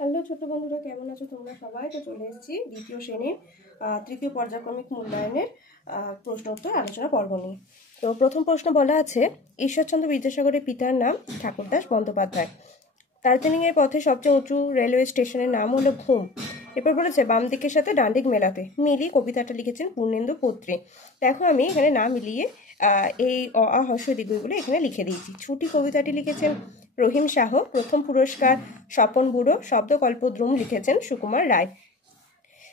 Hello ছোট বন্ধুরা, কেমন আছো তোমরা সবাই? তো চলে এসেছি দ্বিতীয় শ্রেণীর তৃতীয় পর্যায়ক্রমিক মূল্যায়নের প্রশ্ন উত্তর আলোচনা পর্ব নিয়ে। তো প্রথম প্রশ্ন বলা আছে, ঈশ্বরচন্দ্র বিদ্যাসাগরের পিতার নাম ঠাকুরদাস বন্দ্যোপাধ্যায়। দার্জিলিংয়ের পথে সবচেয়ে উঁচু রেলওয়ে স্টেশনের নাম হলো ঘুম। এরপর বলেছে বাম দিকের সাথে ডান দিক মেলাতে। মিলি কবিতাটা লিখেছেন পূর্ণেন্দু পত্রী। দেখো আমি এখানে না মিলিয়ে এই অ হর্ষ দীর্ঘইগুলো এখানে লিখে দিয়েছি। ছুটি কবিতাটি লিখেছেন রহিম শাহ। প্রথম পুরস্কার স্বপন বুড়ো। শব্দকল্পদ্রুম লিখেছেন সুকুমার রায়।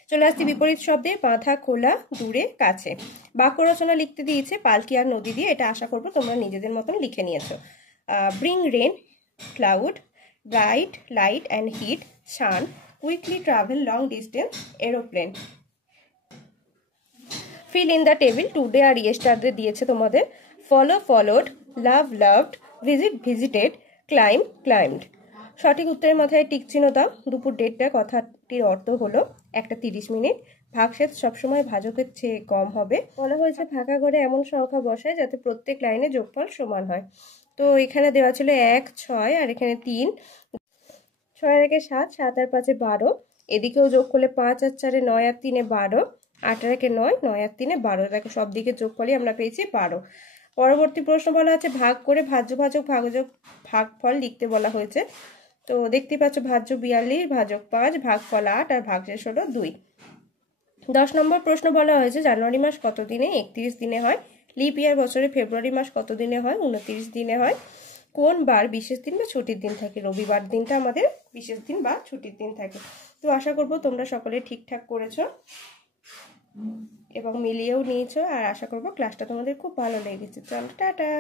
চলে আসছি বিপরীত শব্দে, বাঁধা, খোলা, দূরে, কাছে। বাক্য রচনা লিখতে দিয়েছে পালকি আর নদী দিয়ে। এটা আশা করবো তোমরা নিজেদের মতন লিখে নিয়েছো। Bring rain, cloud, bright light and heat, sun, quickly travel long distance, aeroplane. Fill in the table, today আর ইয়েস্টারডে দিয়েছে তোমাদের। Follow, followed, love, loved, visit, visited, climb, climbed. সঠিক উত্তরের মাথায় টিক চিহ্ন দাও। দুপুর 1:30 কথাটির অর্থ হলো 1:30 মিনিট। ভাগশেষ সবসময় ভাজকের চেয়ে কম হবে। বলা হয়েছে ফাঁকা ঘরে এমন সংখ্যা বসায় যাতে প্রত্যেক লাইনে যোগফল সমান হয়। তো এখানে দেওয়া ছিল 1, 6 আর এখানে 3। 6 আর 1 7, 7 আর 5 12। এদিকেও যোগ করলে 5 আর 4 9 আর 3 12, 8 আর 1 9, 9 আর 3 12। দেখো সব দিকে যোগ করলে আমরা পেয়েছি 12। পরবর্তী প্রশ্ন বলা আছে ভাগ করে ভাজ্য ভাজক ভাগযোগ ভাগফল লিখতে বলা হয়েছে। তো দেখতে পাচ্ছ ভাজ্য 42, ভাজক 5, ভাগফল 8 আর ভাগশেষ হলো 2। 10 নম্বর প্রশ্ন বলা হয়েছে জানুয়ারি মাস কত দিনে? 31 দিনে হয়। লিপ ইয়ার বছরে ফেব্রুয়ারি মাস কত দিনে হয়? 29 দিনে হয়। কোন বার বিশেষ দিন বা ছুটির দিন থাকে? রবিবার দিনটা আমাদের বিশেষ দিন বা ছুটির দিন থাকে। তো আশা করবো তোমরা সকলে ঠিকঠাক করেছো এবং মিলিয়েও নিয়েছো, আর আশা করবো ক্লাসটা তোমাদের খুব ভালো লেগেছে। চলো টাটা।